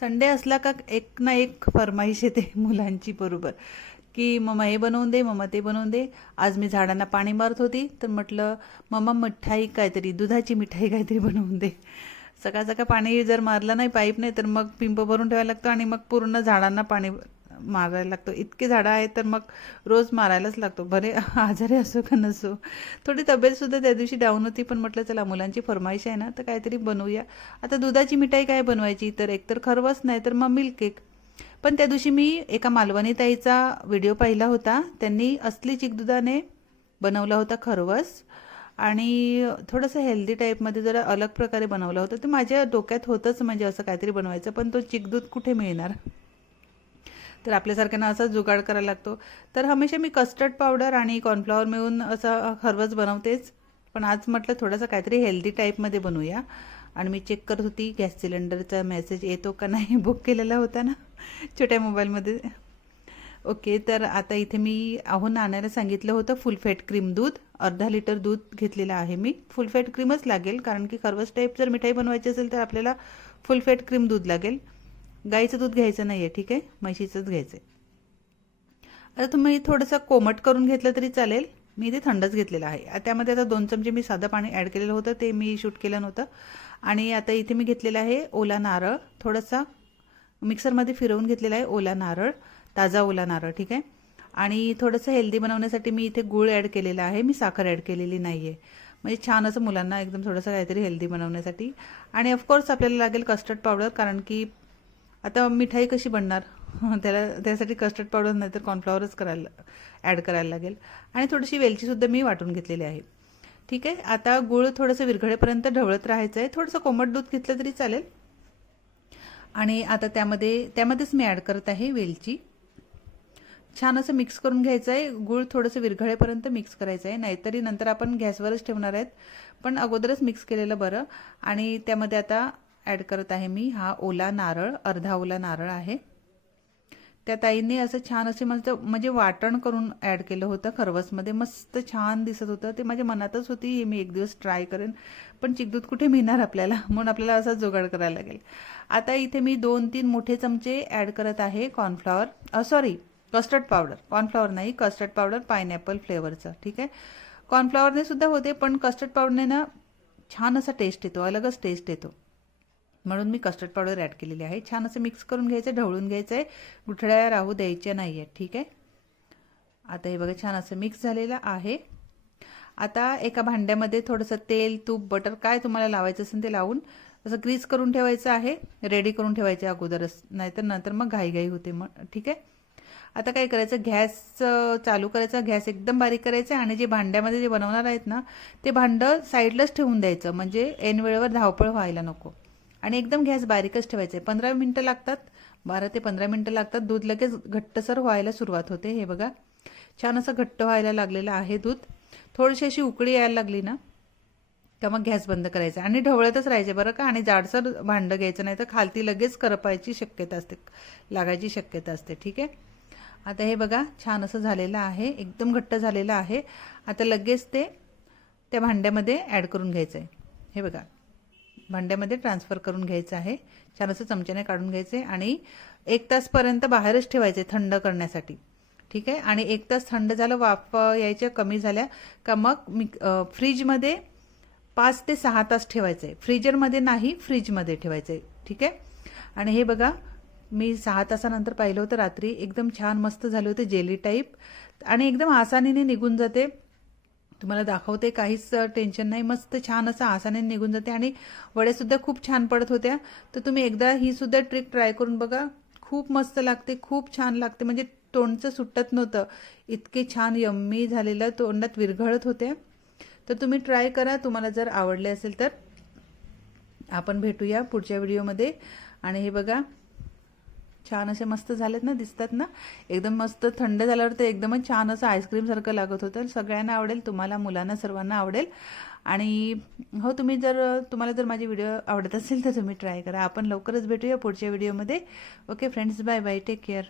Sunday असला का एक ना एक फरमाईश येते मुलांची बरोबर. की मम्मा हे बनवून दे मम्मा ते बनवून दे. आज मी झाडांना पाणी मारत होती तर म्हटलं मम्मा मिठाई काहीतरी दुधाची मिठाई काहीतरी बनवून दे. सकाळ सकाळ पाणी जर मारलं नाही पाईप नाही तर मग पिंप भरून ठेवायला लागतं आणि मग पूर्ण झाडांना पाणी मारायला लागतो. इतके झाडं आहेत तर मग रोज मारायलाच लागतो. बरे आजारी असो का नसो. थोडी तब्येतसुद्धा त्या दिवशी डाऊन होती पण म्हटलं चला मुलांची फरमाईश आहे ना तर काहीतरी बनवूया. आता दुधाची मिठाई काय बनवायची? तर एकतर खरवस नाही तर मग मिल्क केक पण त्या दिवशी मी एका मालवणी ताईचा व्हिडिओ पाहिला होता. त्यांनी असली चिकदुधाने बनवला होता खरवस. आणि थोडंसं हेल्दी टाईपमध्ये जरा अलग प्रकारे बनवलं होतं. ते माझ्या डोक्यात होतंच म्हणजे असं काहीतरी बनवायचं पण तो चिकदूध कुठे मिळणार? तर आपल्यासारख्यांना असाच जुगाड करायला लागतो. तर हमेशा मी कस्टर्ड पावडर आणि कॉर्नफ्लॉवर मिळून असं खरवस बनवतेच. पण आज म्हटलं थोडंसं काहीतरी हेल्दी टाईपमध्ये बनवूया. आणि मी चेक करत होती गॅस सिलेंडरचा मेसेज येतो का नाही बुक केलेला होता ना छोट्या मोबाईलमध्ये ओके तर आता इथे मी आहून आणायला सांगितलं होतं फुल फॅट क्रीम दूध अर्धा लिटर दूध घेतलेलं आहे मी. फुल फॅट क्रीमच लागेल कारण की खरवस टाईप जर मिठाई बनवायची असेल तर आपल्याला फुल फॅट क्रीम दूध लागेल. गाईचं दूध घ्यायचं नाही आहे ठीक आहे? म्हशीचंच घ्यायचं आहे आता तुम्ही थोडंसं कोमट करून घेतलं तरी चालेल. मी ते थंडच घेतलेलं आहे. त्यामध्ये आता दोन चमचे मी साधं पाणी ॲड केलेलं होतं ते मी शूट केलं नव्हतं. आणि आता इथे मी घेतलेलं आहे ओला नारळ. थोडासा मिक्सरमध्ये फिरवून घेतलेला आहे ओला नारळ ताजा ओला नारळ ठीक आहे? आणि थोडंसं हेल्दी बनवण्यासाठी मी इथे गूळ ॲड केलेला आहे. मी साखर ॲड केलेली नाही आहे म्हणजे छान असं मुलांना एकदम थोडंसं काहीतरी हेल्दी बनवण्यासाठी. आणि ऑफकोर्स आपल्याला लागेल कस्टर्ड पावडर कारण की आता मिठाई कशी बनणार? त्याला त्यासाठी कस्टर्ड पावडर नाही तर कॉर्नफ्लॉवरच करायला ॲड करायला लागेल. आणि थोडीशी वेलचीसुद्धा मी वाटून घेतलेली आहे. ठीक आहे? आता गूळ थोडंसं विरघळेपर्यंत ढवळत राहायचं आहे थोडंसं कोमट दूध घेतलं तरी चालेल. आणि आता त्यामध्ये त्यामध्येच मी ॲड करत आहे वेलची. छान असं मिक्स करून घ्यायचं आहे गूळ थोडंसं विरघळेपर्यंत मिक्स करायचं आहे नाहीतरी नंतर आपण गॅसवरच ठेवणार आहेत. पण अगोदरच मिक्स केलेलं बरं. आणि त्यामध्ये आता ॲड करत आहे मी. हा ओला नारळ अर्धा ओला नारळ आहे. त्या ताईंनी असं छान असे माझं म्हणजे वाटण करून ॲड केलं होतं खरवसमध्ये. मस्त छान दिसत होतं. ते माझ्या मनातच होती हे मी एक दिवस ट्राय करेन. पण चिकदूध कुठे मिळणार आपल्याला? म्हणून आपल्याला असा जुगाड करायला लागेल. आता इथे मी दोन तीन मोठे चमचे ॲड करत आहे cornflour. Sorry custard powder. Cornflour नाही कस्टर्ड पावडर पायनॅपल फ्लेवरचं. ठीक आहे? कॉर्नफ्लॉवरने सुद्धा होते पण कस्टर्ड पावडरने ना छान असा टेस्ट येतो अलगच टेस्ट येतो. म्हणून मी कस्टर्ड पावडर ॲड केलेली आहे. छान असं मिक्स करून घ्यायचं ढवळून घ्यायचं आहे गुठळ्या राहू द्यायच्या नाही आहेत ठीक आहे? आता हे बघा छान असं मिक्स झालेलं आहे. आता एका भांड्यामध्ये थोडंसं तेल तूप बटर काय तुम्हाला लावायचं असेल ते लावून असं ग्रीस करून ठेवायचं आहे. रेडी करून ठेवायचं अगोदरच. नाहीतर नंतर मग घाईघाई होते मग ठीक आहे? आता काय करायचं? गॅस चालू करायचा. गॅस एकदम बारीक करायचा आणि जे भांड्यामध्ये जे बनवणार आहेत ना ते भांडं साईडलाच ठेवून द्यायचं. म्हणजे ऐन वेळेवर धावपळ व्हायला नको. आणि एकदम गॅस बारीकच ठेवायचा. आहे पंधरा मिनटं लागतात. बारा ते पंधरा मिनटं लागतात. दूध लगेच घट्टसर व्हायला सुरुवात होते. हे बघा. छान असं घट्ट व्हायला लागलेलं आहे दूध. थोडीशी अशी उकळी यायला लागली ना तर मग गॅस बंद करायचा. आणि ढवळतच राहायचे बरं का. आणि जाडसर भांडं घ्यायचं नाही तर खालती लगेच करपायची शक्यता असते लागायची शक्यता असते. ठीक आहे? आता हे बघा. छान असं झालेलं आहे. एकदम घट्ट झालेलं आहे. आता लगेच ते त्या भांड्यामध्ये ॲड करून घ्यायचं आहे हे बघा. भांड्यामध्ये ट्रान्सफर करून घ्यायचं आहे. छान असं चमच्याने काढून घ्यायचे आणि एक तासपर्यंत बाहेरच ठेवायचे थंड करण्यासाठी. ठीक आहे? आणि एक तास थंड झालं वाफ यायच्या कमी झाल्या का मग मी फ्रीजमध्ये पाच ते सहा तास ठेवायचं. आहे फ्रीजरमध्ये नाही फ्रीजमध्ये ठेवायचं. आहे ठीक आहे? आणि हे बघा मी सहा तासानंतर पाहिलं होतं रात्री. एकदम छान मस्त झाले होते जेली टाईप आणि एकदम आसानीने निघून जाते. तुम्हाला दाखवते काहीच टेन्शन नाही. मस्त छान असं आसाने निघून जाते आणि वड्यासुद्धा खूप छान पडत होत्या. तर तुम्ही एकदा ही सुद्धा ट्रिक ट्राय करून बघा. खूप मस्त लागते खूप छान लागते. म्हणजे तोंडचं सुटत नव्हतं. इतके छान यम्मी झालेलं तोंडात विरघळत होत्या. तर तुम्ही ट्राय करा. तुम्हाला जर आवडले असेल तर आपण भेटूया पुढच्या व्हिडिओमध्ये आणि हे बघा छान असे मस्त झालेत ना दिसतात ना? एकदम मस्त थंड झाल्यावर ते एकदमच छान असं आईस्क्रीमसारखं लागत होतं. सगळ्यांना आवडेल तुम्हाला मुलांना सर्वांना आवडेल. आणि हो तुम्ही जर तुम्हाला जर माझी व्हिडिओ आवडत असेल तर तुम्ही ट्राय करा. आपण लवकरच भेटूया पुढच्या व्हिडिओमध्ये okay friends bye bye take care